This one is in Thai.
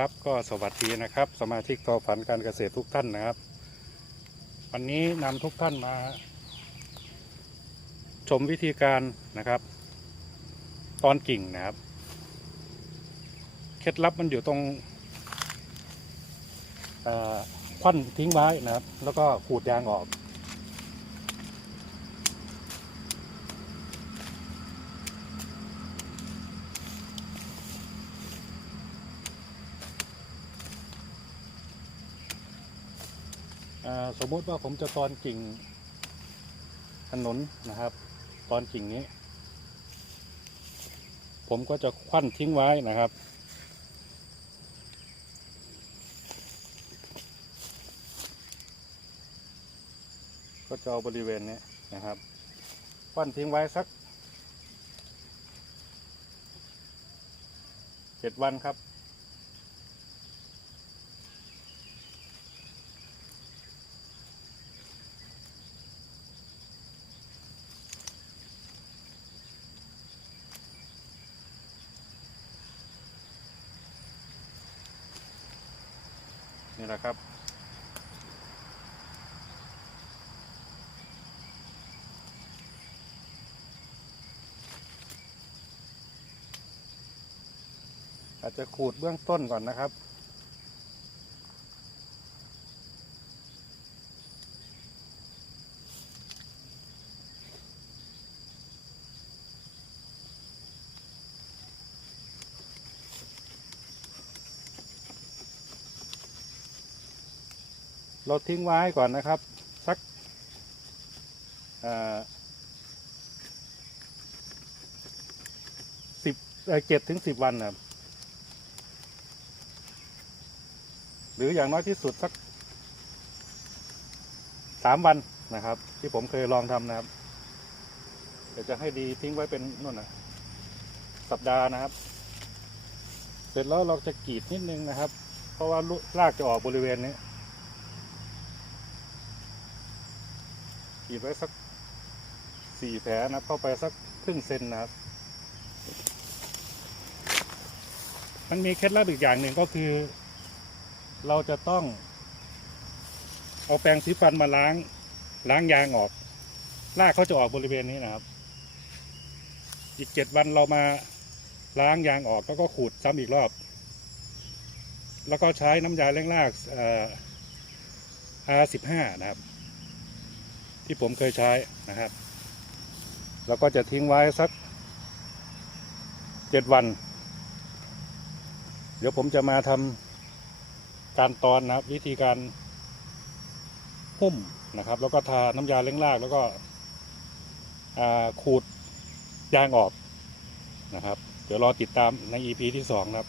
ครับก็สวัสดีนะครับ สมาชิกต่อฝันการเกษตรทุกท่านนะครับ วันนี้นำทุกท่านมา ชมวิธีการนะครับ ตอนกิ่งนะครับ เคล็ดลับมันอยู่ตรงควันทิ้งไว้นะครับ แล้วก็ขูดยางออก สมมุติว่าผมจะตอนกิ่งถนนนะครับ ตอนกิ่งนี้ ผมก็จะควันทิ้งไว้นะครับ ก็จะเอาบริเวณนี้นะครับควันทิ้งไว้สักเจ็ดวันครับ นี่แหละครับ อาจจะขูดเบื้องต้นก่อนนะครับ เราทิ้งไว้ก่อนนะครับ สักสิบเจ็ดถึงสิบวันนะหรืออย่างน้อยที่สุดสักสามวันนะครับ ที่ผมเคยลองทำนะครับเดี๋ยวจะให้ดีทิ้งไว้เป็นนู่นนะสัปดาห์นะครับ เสร็จแล้วเราจะกรีดนิดนึงนะครับ เพราะว่าลูกรากจะออกบริเวณนี้ กรีดไว้สักสี่แผลนะเข้าไปสักครึ่งเซนนะครับ มันมีเคล็ดลับอีกอย่างหนึ่งก็คือ เราจะต้องเอาแปรงสีฟันมาล้าง ล้างยางออกรากเขาจะออกบริเวณนี้นะครับ อีกเจ็ดวันเรามาล้างยางออกแล้วก็ขูดซ้ำอีกรอบ แล้วก็ใช้น้ำยาเร่งรากอ่อ R15 นะครับ ที่ผมเคยใช้นะครับ แล้วก็จะทิ้งไว้สักเจ็ดวัน เดี๋ยวผมจะมาทำการตอนนะครับ วิธีการหุ้มนะครับ แล้วก็ทาน้ำยาเล้งราก แล้วก็ขูดยางออกนะครับ เดี๋ยวรอติดตามใน EP ที่สองนะครับ